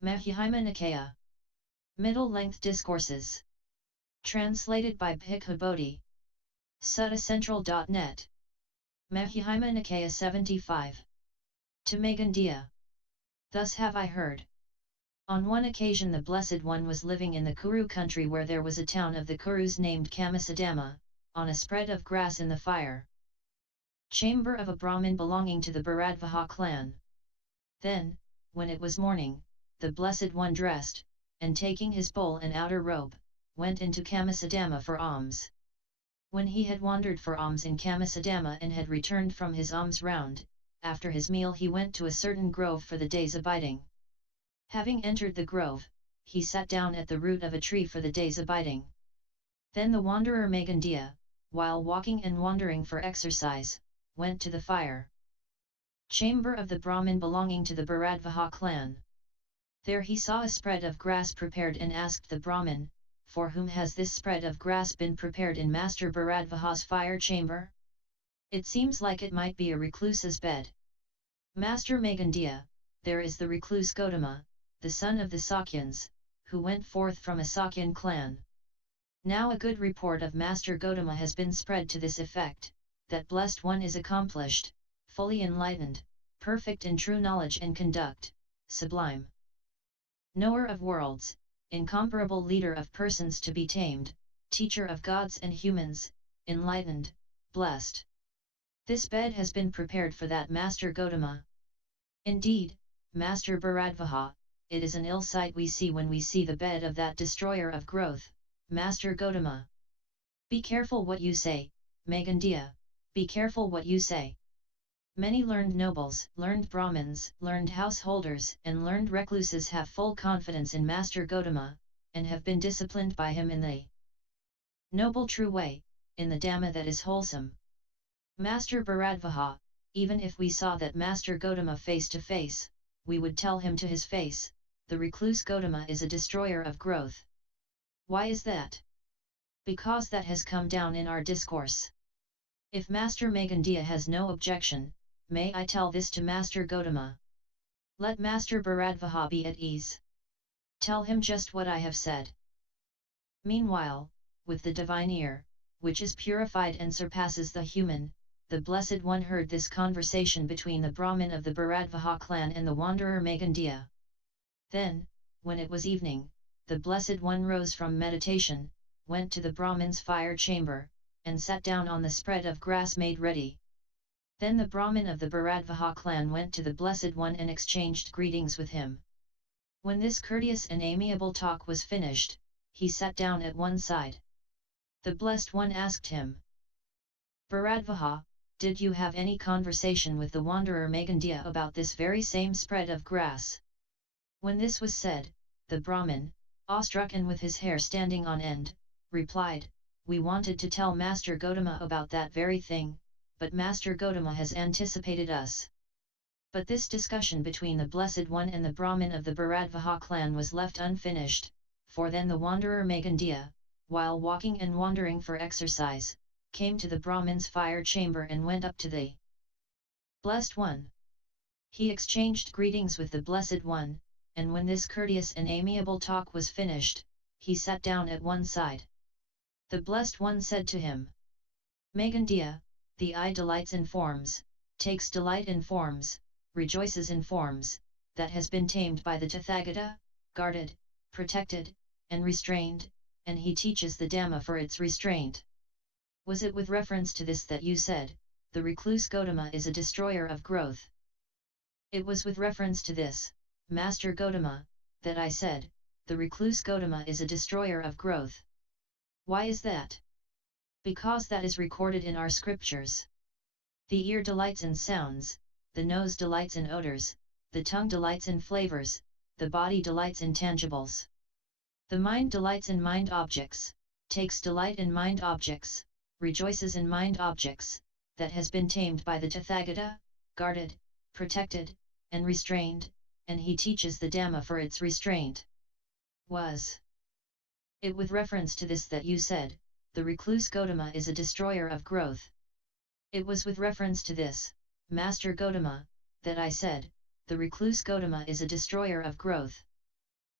Majjhima Nikaya. Middle-length Discourses. Translated by Bhikkhu Bodhi. SuttaCentral.net. Majjhima Nikaya 75. To Magandiya. Thus have I heard. On one occasion the Blessed One was living in the Kuru country, where there was a town of the Kurus named Kamasadama, on a spread of grass in the fire chamber of a Brahmin belonging to the Bharadvaha clan. Then, when it was morning, the Blessed One dressed, and taking his bowl and outer robe, went into Kamasadama for alms. When he had wandered for alms in Kamasadama and had returned from his alms round, after his meal he went to a certain grove for the day's abiding. Having entered the grove, he sat down at the root of a tree for the day's abiding. Then the wanderer Magandiya, while walking and wandering for exercise, went to the fire chamber of the Brahmin belonging to the Bharadvaha clan. There he saw a spread of grass prepared and asked the Brahmin, "For whom has this spread of grass been prepared in Master Bharadvaha's fire chamber? It seems like it might be a recluse's bed." "Master Magandiya, there is the recluse Gotama, the son of the Sakyans, who went forth from a Sakyan clan. Now a good report of Master Gotama has been spread to this effect, that Blessed One is accomplished, fully enlightened, perfect in true knowledge and conduct, sublime knower of worlds, incomparable leader of persons to be tamed, teacher of gods and humans, enlightened, blessed. This bed has been prepared for that Master Gotama. Indeed, Master Bharadvaha, it is an ill sight we see when we see the bed of that destroyer of growth, Master Gotama. Be careful what you say, Magandiya, be careful what you say. Many learned nobles, learned brahmins, learned householders and learned recluses have full confidence in Master Gotama, and have been disciplined by him in the noble true way, in the Dhamma that is wholesome. Master Bharadvaha, even if we saw that Master Gotama face to face, we would tell him to his face, the recluse Gotama is a destroyer of growth. Why is that? Because that has come down in our discourse. If Master Magandiya has no objection, may I tell this to Master Gotama? Let Master Bharadvaha be at ease. Tell him just what I have said." Meanwhile, with the divine ear, which is purified and surpasses the human, the Blessed One heard this conversation between the Brahmin of the Bharadvaha clan and the wanderer Magandiya. Then, when it was evening, the Blessed One rose from meditation, went to the Brahmin's fire chamber, and sat down on the spread of grass made ready. Then the Brahmin of the Bharadvaha clan went to the Blessed One and exchanged greetings with him. When this courteous and amiable talk was finished, he sat down at one side. The Blessed One asked him, "Bharadvaha, did you have any conversation with the wanderer Magandiya about this very same spread of grass?" When this was said, the Brahmin, awestruck and with his hair standing on end, replied, "We wanted to tell Master Gotama about that very thing, but Master Gotama has anticipated us." But this discussion between the Blessed One and the Brahmin of the Bharadvaha clan was left unfinished, for then the wanderer Magandiya, while walking and wandering for exercise, came to the Brahmin's fire chamber and went up to the Blessed One. He exchanged greetings with the Blessed One, and when this courteous and amiable talk was finished, he sat down at one side. The Blessed One said to him, "Magandiya, the I delights in forms, takes delight in forms, rejoices in forms, that has been tamed by the Tathagata, guarded, protected, and restrained, and he teaches the Dhamma for its restraint. Was it with reference to this that you said, the recluse Gotama is a destroyer of growth?" "It was with reference to this, Master Gotama, that I said, the recluse Gotama is a destroyer of growth." "Why is that?" "Because that is recorded in our scriptures. The ear delights in sounds, the nose delights in odors, the tongue delights in flavors, the body delights in tangibles. The mind delights in mind objects, takes delight in mind objects, rejoices in mind objects, that has been tamed by the Tathagata, guarded, protected, and restrained, and he teaches the Dhamma for its restraint." Was it with reference to this that you said, the recluse Gotama is a destroyer of growth? "It was with reference to this, Master Gotama, that I said, the recluse Gotama is a destroyer of growth."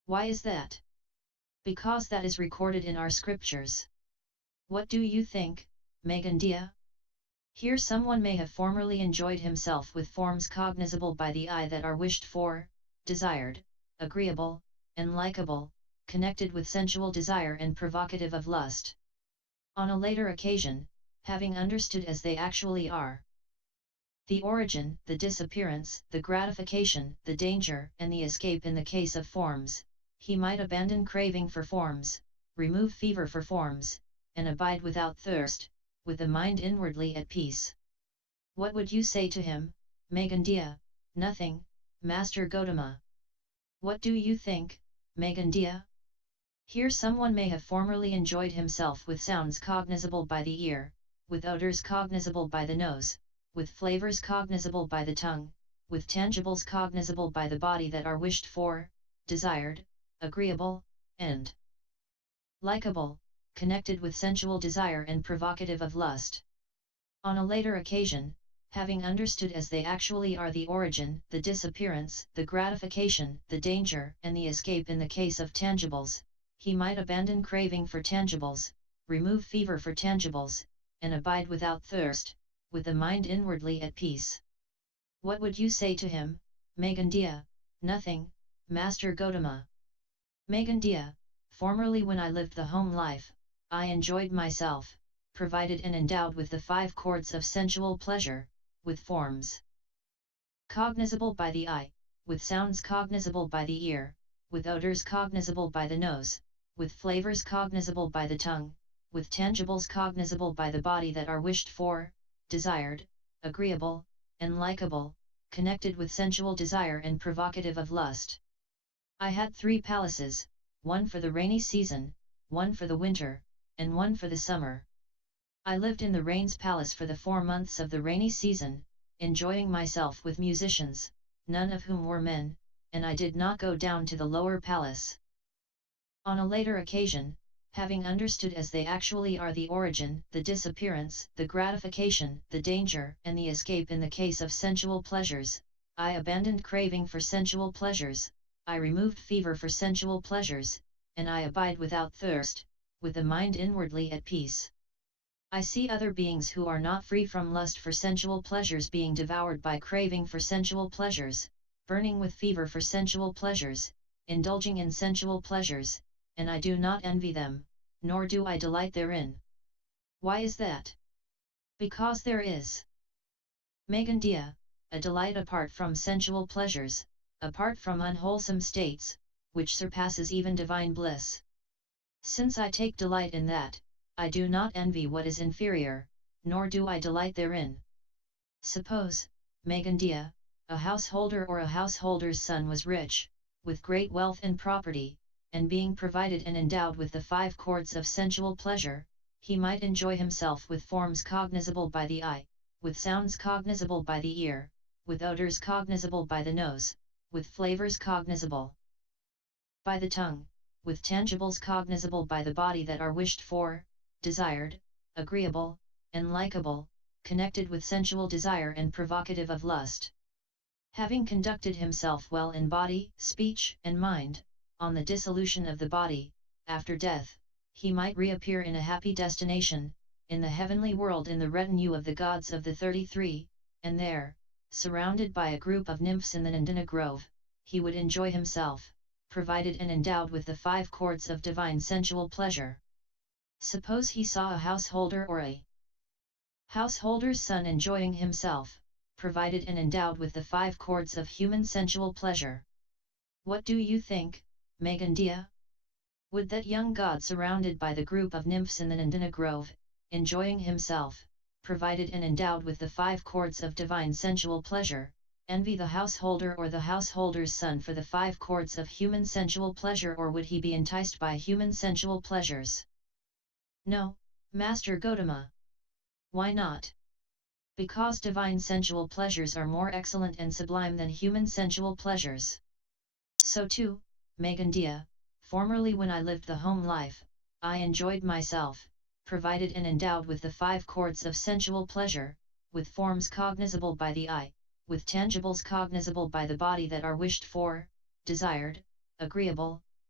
Why is that? Because that is recorded in our scriptures. What do you think, Magandiya? Here someone may have formerly enjoyed himself with forms cognizable by the eye that are wished for, desired, agreeable, and likable, connected with sensual desire and provocative of lust. On a later occasion, having understood as they actually are, the origin, the disappearance, the gratification, the danger, and the escape in the case of forms, he might abandon craving for forms, remove fever for forms, and abide without thirst, with the mind inwardly at peace. What would you say to him, Magandiya? Nothing, Master Gotama. What do you think, Magandiya? Here someone may have formerly enjoyed himself with sounds cognizable by the ear, with odors cognizable by the nose, with flavors cognizable by the tongue, with tangibles cognizable by the body that are wished for, desired, agreeable, and likable, connected with sensual desire and provocative of lust. On a later occasion, having understood as they actually are the origin, the disappearance, the gratification, the danger, and the escape in the case of tangibles, he might abandon craving for tangibles, remove fever for tangibles, and abide without thirst, with the mind inwardly at peace. What would you say to him, Magandiya? Nothing, Master Gotama. Magandiya, formerly when I lived the home life, I enjoyed myself, provided and endowed with the 5 chords of sensual pleasure, with forms cognizable by the eye, with sounds cognizable by the ear, with odors cognizable by the nose, with flavors cognizable by the tongue, with tangibles cognizable by the body that are wished for, desired, agreeable, and likable, connected with sensual desire and provocative of lust. I had 3 palaces, one for the rainy season, one for the winter, and one for the summer. I lived in the rains palace for the 4 months of the rainy season, enjoying myself with musicians, none of whom were men, and I did not go down to the lower palace. On a later occasion, having understood as they actually are the origin, the disappearance, the gratification, the danger, and the escape in the case of sensual pleasures, I abandoned craving for sensual pleasures, I removed fever for sensual pleasures, and I abide without thirst, with the mind inwardly at peace. I see other beings who are not free from lust for sensual pleasures being devoured by craving for sensual pleasures, burning with fever for sensual pleasures, indulging in sensual pleasures, and I do not envy them, nor do I delight therein. Why is that? Because there is, Magandiya, a delight apart from sensual pleasures, apart from unwholesome states, which surpasses even divine bliss. Since I take delight in that, I do not envy what is inferior, nor do I delight therein. Suppose, Magandiya, a householder or a householder's son was rich, with great wealth and property, and being provided and endowed with the 5 chords of sensual pleasure, he might enjoy himself with forms cognizable by the eye, with sounds cognizable by the ear, with odors cognizable by the nose, with flavors cognizable by the tongue, with tangibles cognizable by the body that are wished for, desired, agreeable, and likable, connected with sensual desire and provocative of lust. Having conducted himself well in body, speech, and mind, on the dissolution of the body, after death, he might reappear in a happy destination, in the heavenly world in the retinue of the gods of the 33, and there, surrounded by a group of nymphs in the Nandina grove, he would enjoy himself, provided and endowed with the 5 chords of divine sensual pleasure. Suppose he saw a householder or a householder's son enjoying himself, provided and endowed with the 5 chords of human sensual pleasure. What do you think, Magandiya? Would that young god surrounded by the group of nymphs in the Nandina grove, enjoying himself, provided and endowed with the 5 chords of divine sensual pleasure, envy the householder or the householder's son for the 5 chords of human sensual pleasure, or would he be enticed by human sensual pleasures? No, Master Gotama. Why not? Because divine sensual pleasures are more excellent and sublime than human sensual pleasures. So too, Magandiya, formerly when I lived the home life, I enjoyed myself, provided and endowed with the 5 chords of sensual pleasure, with forms cognizable by the eye, with tangibles cognizable by the body that are wished for, desired, agreeable,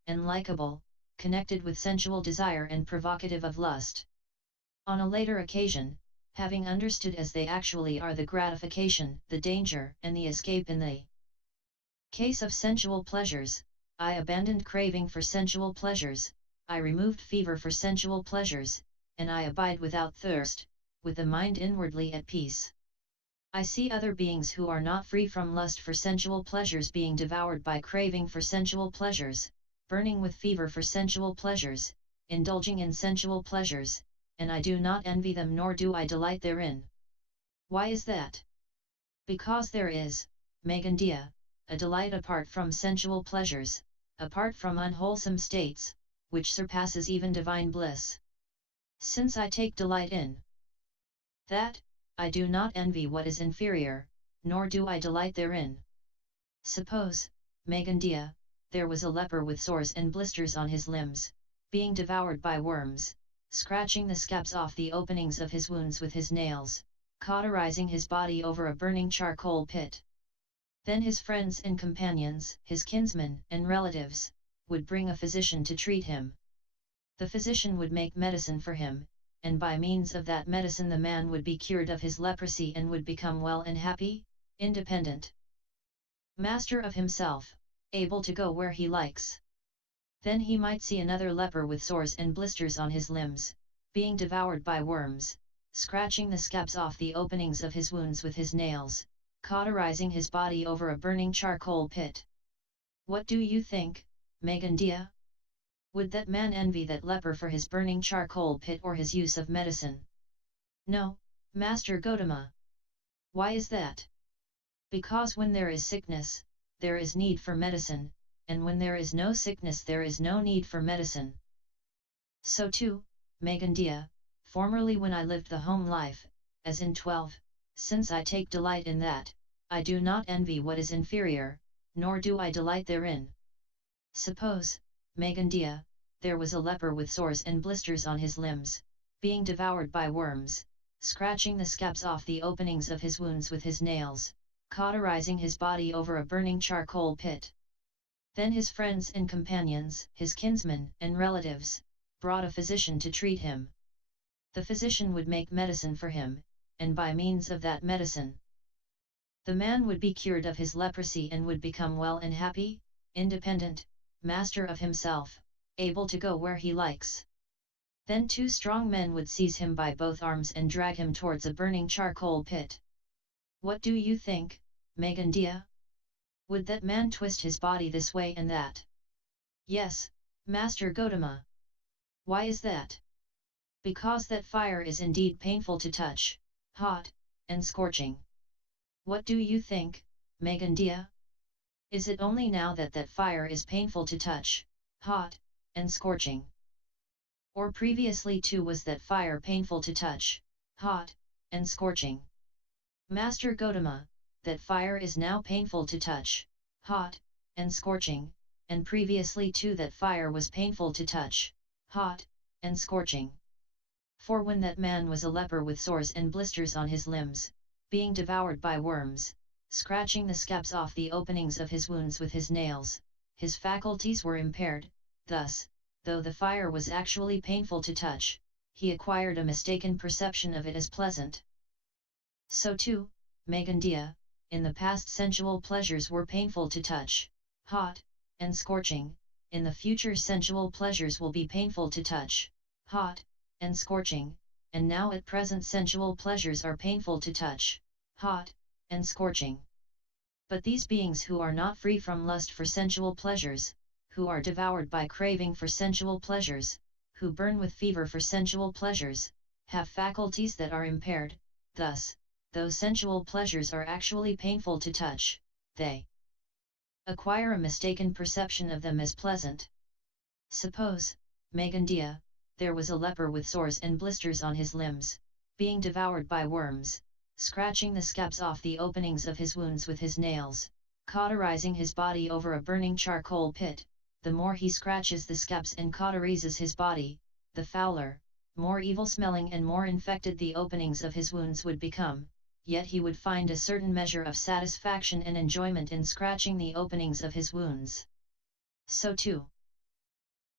and likable, connected with sensual desire and provocative of lust. On a later occasion, having understood as they actually are the gratification, the danger, and the escape in the case of sensual pleasures, I abandoned craving for sensual pleasures, I removed fever for sensual pleasures, and I abide without thirst, with the mind inwardly at peace. I see other beings who are not free from lust for sensual pleasures being devoured by craving for sensual pleasures, burning with fever for sensual pleasures, indulging in sensual pleasures, and I do not envy them nor do I delight therein. Why is that? Because there is, Magandiya, a delight apart from sensual pleasures, apart from unwholesome states, which surpasses even divine bliss. Since I take delight in that, I do not envy what is inferior, nor do I delight therein. Suppose, Magandiya, there was a leper with sores and blisters on his limbs, being devoured by worms, scratching the scabs off the openings of his wounds with his nails, cauterizing his body over a burning charcoal pit. Then his friends and companions, his kinsmen and relatives, would bring a physician to treat him. The physician would make medicine for him, and by means of that medicine the man would be cured of his leprosy and would become well and happy, independent, master of himself, able to go where he likes. Then he might see another leper with sores and blisters on his limbs, being devoured by worms, scratching the scabs off the openings of his wounds with his nails, cauterizing his body over a burning charcoal pit. What do you think, Magandiya? Would that man envy that leper for his burning charcoal pit or his use of medicine? No, Master Gotama. Why is that? Because when there is sickness, there is need for medicine, and when there is no sickness there is no need for medicine. So too, Magandiya, formerly when I lived the home life, as in 12, since I take delight in that, I do not envy what is inferior, nor do I delight therein. Suppose, Magandiya, there was a leper with sores and blisters on his limbs, being devoured by worms, scratching the scabs off the openings of his wounds with his nails, cauterizing his body over a burning charcoal pit. Then his friends and companions, his kinsmen and relatives, brought a physician to treat him. The physician would make medicine for him, and by means of that medicine, the man would be cured of his leprosy and would become well and happy, independent, master of himself, able to go where he likes. Then two strong men would seize him by both arms and drag him towards a burning charcoal pit. What do you think, Magandiya? Would that man twist his body this way and that? Yes, Master Gotama. Why is that? Because that fire is indeed painful to touch, hot, and scorching. What do you think, Magandiya? Is it only now that that fire is painful to touch, hot, and scorching? Or previously too was that fire painful to touch, hot, and scorching? Master Gotama, that fire is now painful to touch, hot, and scorching, and previously too that fire was painful to touch, hot, and scorching. For when that man was a leper with sores and blisters on his limbs, being devoured by worms, scratching the scabs off the openings of his wounds with his nails, his faculties were impaired, thus, though the fire was actually painful to touch, he acquired a mistaken perception of it as pleasant. So too, Magandiya, in the past sensual pleasures were painful to touch, hot, and scorching, in the future sensual pleasures will be painful to touch, hot, and scorching, and now at present sensual pleasures are painful to touch, hot, and scorching. But these beings who are not free from lust for sensual pleasures, who are devoured by craving for sensual pleasures, who burn with fever for sensual pleasures, have faculties that are impaired, thus, though sensual pleasures are actually painful to touch, they acquire a mistaken perception of them as pleasant. Suppose, Magandiya, there was a leper with sores and blisters on his limbs, being devoured by worms, scratching the scabs off the openings of his wounds with his nails, cauterizing his body over a burning charcoal pit. The more he scratches the scabs and cauterizes his body, the fouler, more evil-smelling and more infected the openings of his wounds would become, yet he would find a certain measure of satisfaction and enjoyment in scratching the openings of his wounds. So too,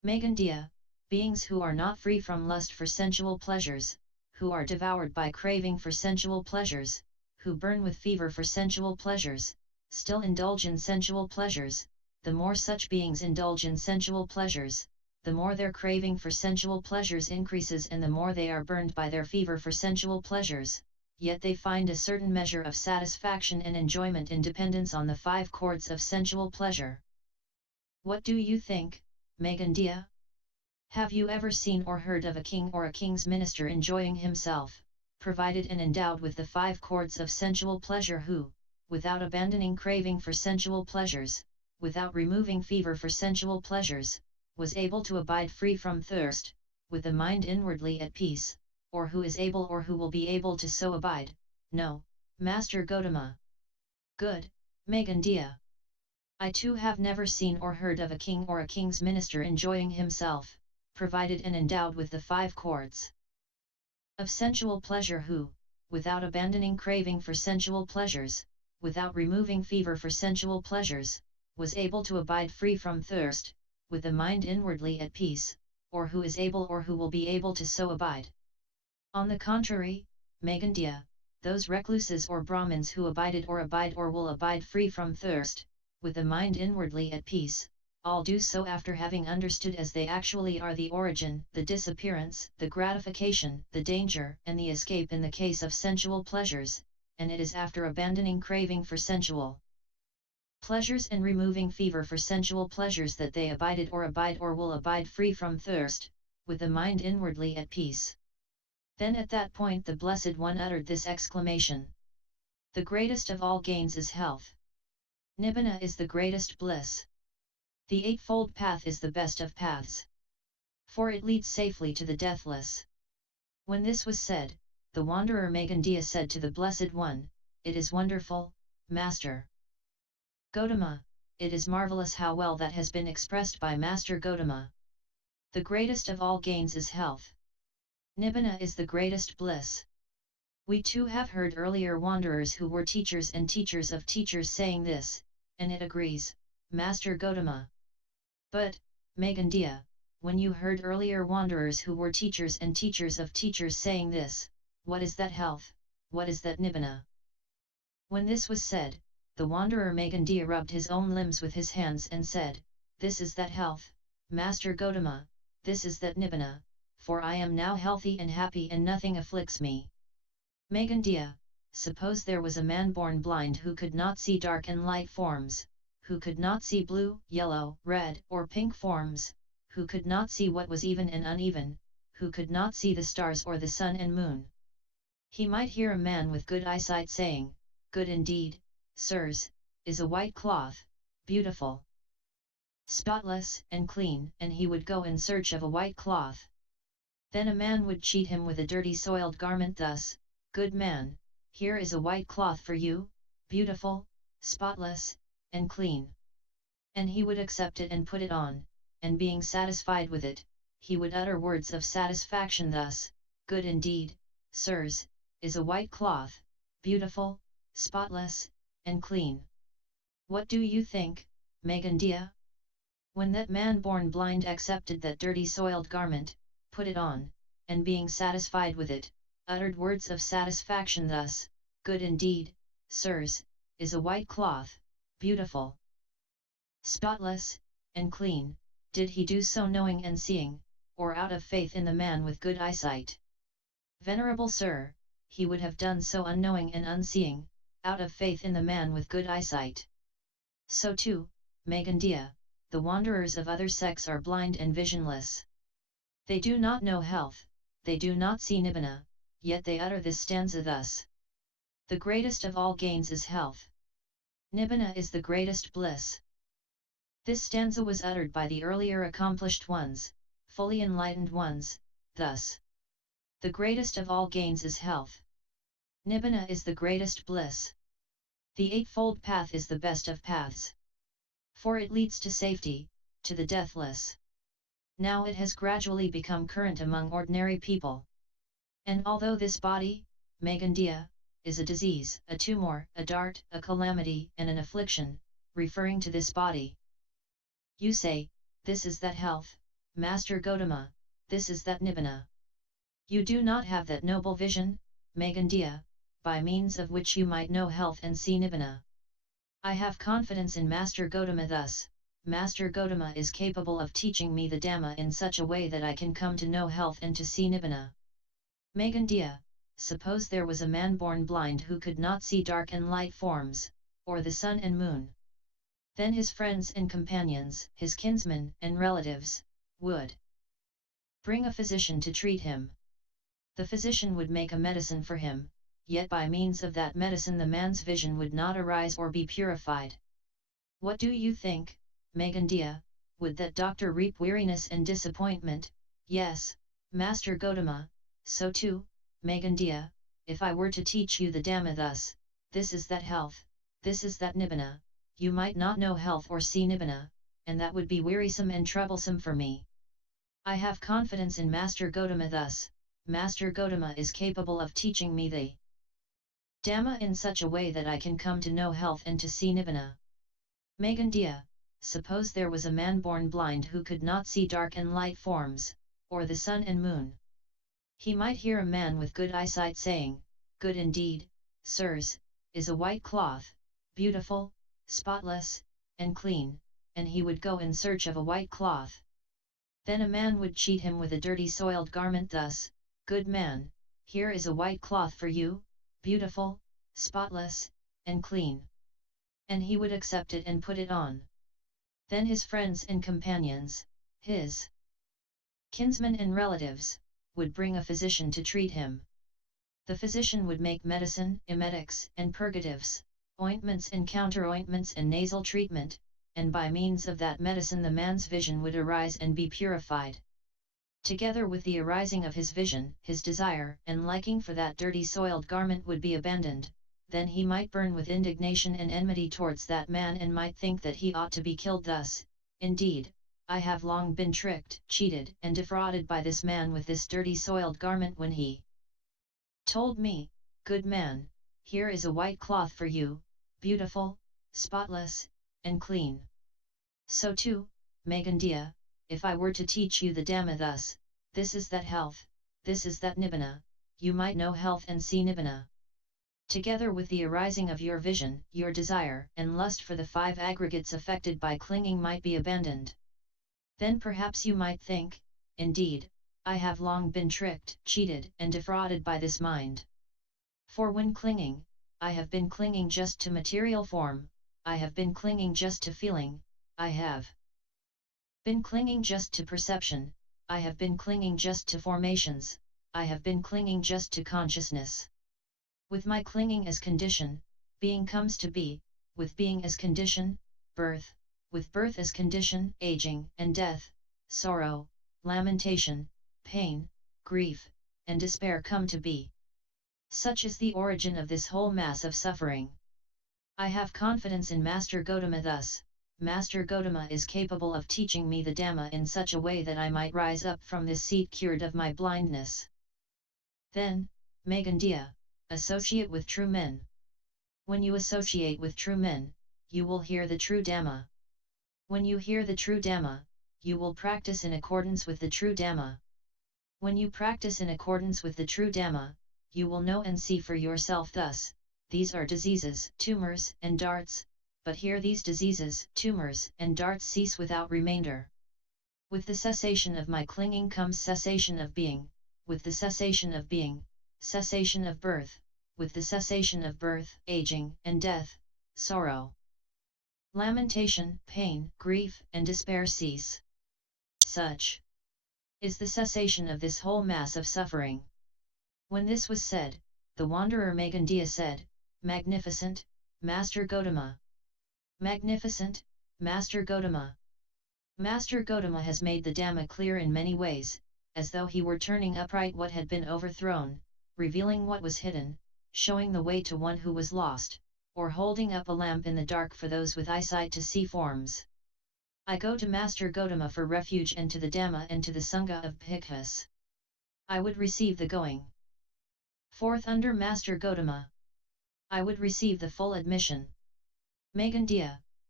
Magandiya, beings who are not free from lust for sensual pleasures, who are devoured by craving for sensual pleasures, who burn with fever for sensual pleasures, still indulge in sensual pleasures. The more such beings indulge in sensual pleasures, the more their craving for sensual pleasures increases and the more they are burned by their fever for sensual pleasures, yet they find a certain measure of satisfaction and enjoyment in dependence on the 5 chords of sensual pleasure. What do you think, Magandiya? Have you ever seen or heard of a king or a king's minister enjoying himself, provided and endowed with the 5 chords of sensual pleasure who, without abandoning craving for sensual pleasures, without removing fever for sensual pleasures, was able to abide free from thirst, with the mind inwardly at peace, or who is able or who will be able to so abide? No, Master Gotama. Good, Magandiya. I too have never seen or heard of a king or a king's minister enjoying himself, provided and endowed with the 5 chords of sensual pleasure who, without abandoning craving for sensual pleasures, without removing fever for sensual pleasures, was able to abide free from thirst, with the mind inwardly at peace, or who is able or who will be able to so abide. On the contrary, Magandiya, those recluses or brahmins who abided or abide or will abide free from thirst, with the mind inwardly at peace, all do so after having understood as they actually are the origin, the disappearance, the gratification, the danger, and the escape in the case of sensual pleasures, and it is after abandoning craving for sensual pleasures and removing fever for sensual pleasures that they abide or will abide free from thirst, with the mind inwardly at peace. Then at that point the Blessed One uttered this exclamation: the greatest of all gains is health. Nibbana is the greatest bliss. The Eightfold Path is the best of paths, for it leads safely to the deathless. When this was said, the wanderer Magandiya said to the Blessed One, "It is wonderful, Master Gotama, it is marvelous how well that has been expressed by Master Gotama. The greatest of all gains is health. Nibbana is the greatest bliss." We too have heard earlier wanderers who were teachers and teachers of teachers saying this, and it agrees, Master Gotama. But, Magandiya, when you heard earlier wanderers who were teachers and teachers of teachers saying this, what is that health, what is that nibbana? When this was said, the wanderer Magandiya rubbed his own limbs with his hands and said, "This is that health, Master Gotama, this is that nibbana, for I am now healthy and happy and nothing afflicts me." Magandiya, suppose there was a man born blind who could not see dark and light forms, who could not see blue, yellow, red, or pink forms, who could not see what was even and uneven, who could not see the stars or the sun and moon. He might hear a man with good eyesight saying, "Good indeed, sirs, is a white cloth, beautiful, spotless and clean," and he would go in search of a white cloth. Then a man would cheat him with a dirty soiled garment thus, "Good man, here is a white cloth for you, beautiful, spotless, and clean." And he would accept it and put it on, and being satisfied with it, he would utter words of satisfaction thus, "Good indeed, sirs, is a white cloth, beautiful, spotless, and clean." What do you think, Magandiya? When that man born blind accepted that dirty soiled garment, put it on, and being satisfied with it, uttered words of satisfaction thus, "Good indeed, sirs, is a white cloth, beautiful, spotless, and clean," did he do so knowing and seeing, or out of faith in the man with good eyesight? Venerable sir, he would have done so unknowing and unseeing, out of faith in the man with good eyesight. So too, Magandiya, the wanderers of other sects are blind and visionless. They do not know health, they do not see nibbana, yet they utter this stanza thus: the greatest of all gains is health. Nibbana is the greatest bliss. This stanza was uttered by the earlier accomplished ones, fully enlightened ones, thus: the greatest of all gains is health. Nibbana is the greatest bliss. The Eightfold Path is the best of paths, for it leads to safety, to the deathless. Now it has gradually become current among ordinary people. And although this body, Magandiya, is a disease, a tumor, a dart, a calamity, and an affliction, referring to this body, you say, this is that health, Master Gotama, this is that Nibbana. You do not have that noble vision, Magandiya, by means of which you might know health and see Nibbana. I have confidence in Master Gotama thus. Master Gotama is capable of teaching me the Dhamma in such a way that I can come to know health and to see Nibbana. Magandiya, suppose there was a man born blind who could not see dark and light forms, or the sun and moon. Then his friends and companions, his kinsmen and relatives, would bring a physician to treat him. The physician would make a medicine for him, yet by means of that medicine the man's vision would not arise or be purified. What do you think, Magandiya, would that doctor reap weariness and disappointment? Yes, Master Gotama, so too, Magandiya, if I were to teach you the Dhamma thus, this is that health, this is that Nibbana, you might not know health or see Nibbana, and that would be wearisome and troublesome for me. I have confidence in Master Gotama thus. Master Gotama is capable of teaching me the Dhamma in such a way that I can come to know health and to see Nibbana. Magandiya, suppose there was a man born blind who could not see dark and light forms, or the sun and moon. He might hear a man with good eyesight saying, "Good indeed, sirs, is a white cloth, beautiful, spotless, and clean," and he would go in search of a white cloth. Then a man would cheat him with a dirty soiled garment thus, "Good man, here is a white cloth for you, beautiful, spotless, and clean." And he would accept it and put it on. Then his friends and companions, his kinsmen and relatives, would bring a physician to treat him. The physician would make medicine, emetics and purgatives, ointments and counter-ointments and nasal treatment, and by means of that medicine the man's vision would arise and be purified. Together with the arising of his vision, his desire and liking for that dirty soiled garment would be abandoned, then he might burn with indignation and enmity towards that man and might think that he ought to be killed thus. Indeed, I have long been tricked, cheated and defrauded by this man with this dirty soiled garment when he told me, "Good man, here is a white cloth for you, beautiful, spotless, and clean." So too, Magandiya, if I were to teach you the Dhamma thus, this is that health, this is that Nibbana, you might know health and see Nibbana. Together with the arising of your vision, your desire and lust for the five aggregates affected by clinging might be abandoned. Then perhaps you might think, "Indeed, I have long been tricked, cheated and defrauded by this mind. For when clinging, I have been clinging just to material form, I have been clinging just to feeling, I have been clinging just to perception, I have been clinging just to formations, I have been clinging just to consciousness. With my clinging as condition, being comes to be, with being as condition, birth, with birth as condition, aging and death, sorrow, lamentation, pain, grief, and despair come to be. Such is the origin of this whole mass of suffering. I have confidence in Master Gotama thus. Master Gotama is capable of teaching me the Dhamma in such a way that I might rise up from this seat cured of my blindness. Then, Magandiya, associate with true men. When you associate with true men, you will hear the true Dhamma. When you hear the true Dhamma, you will practice in accordance with the true Dhamma. When you practice in accordance with the true Dhamma, you will know and see for yourself thus, these are diseases, tumors and darts, but here these diseases, tumors and darts cease without remainder. With the cessation of my clinging comes cessation of being, with the cessation of being, cessation of birth, with the cessation of birth, aging and death, sorrow, lamentation, pain, grief and despair cease. Such is the cessation of this whole mass of suffering. When this was said, the wanderer Magandiya said, "Magnificent, Master Gotama! Magnificent, Master Gotama!" Master Gotama has made the Dhamma clear in many ways, as though he were turning upright what had been overthrown, revealing what was hidden, showing the way to one who was lost, or holding up a lamp in the dark for those with eyesight to see forms. I go to Master Gotama for refuge and to the Dhamma and to the Sangha of Bhikkhus. I would receive the going forth under Master Gotama. I would receive the full admission. Magandiya,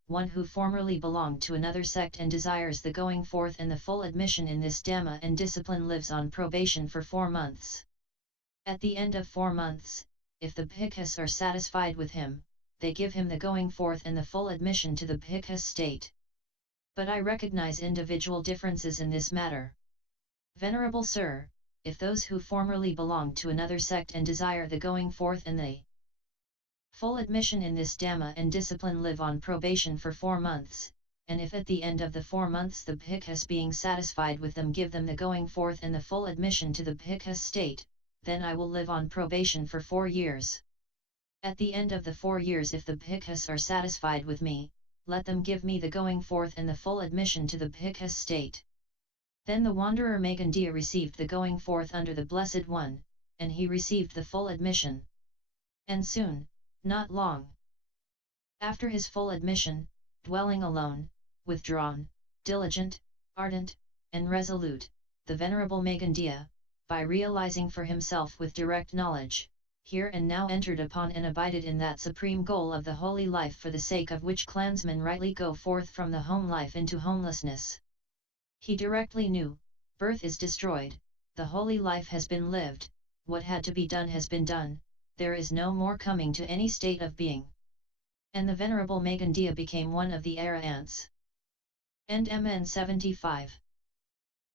one who formerly belonged to another sect and desires the going forth and the full admission in this Dhamma and discipline lives on probation for 4 months. At the end of 4 months, if the bhikkhus are satisfied with him, they give him the going forth and the full admission to the bhikkhus state. But I recognize individual differences in this matter. Venerable Sir, if those who formerly belonged to another sect and desire the going forth and the full admission in this Dhamma and discipline live on probation for 4 months, and if at the end of the 4 months the bhikkhus being satisfied with them give them the going forth and the full admission to the bhikkhus state, then I will live on probation for 4 years. At the end of the 4 years if the bhikkhus are satisfied with me, let them give me the going forth and the full admission to the bhikkhus state. Then the wanderer Magandiya received the going forth under the Blessed One, and he received the full admission. And soon, not long after his full admission, dwelling alone, withdrawn, diligent, ardent, and resolute, the Venerable Magandiya, by realizing for himself with direct knowledge, here and now entered upon and abided in that supreme goal of the holy life for the sake of which clansmen rightly go forth from the home life into homelessness. He directly knew, birth is destroyed, the holy life has been lived, what had to be done has been done, there is no more coming to any state of being. And the Venerable Magandiya became one of the Arahants. End MN 75.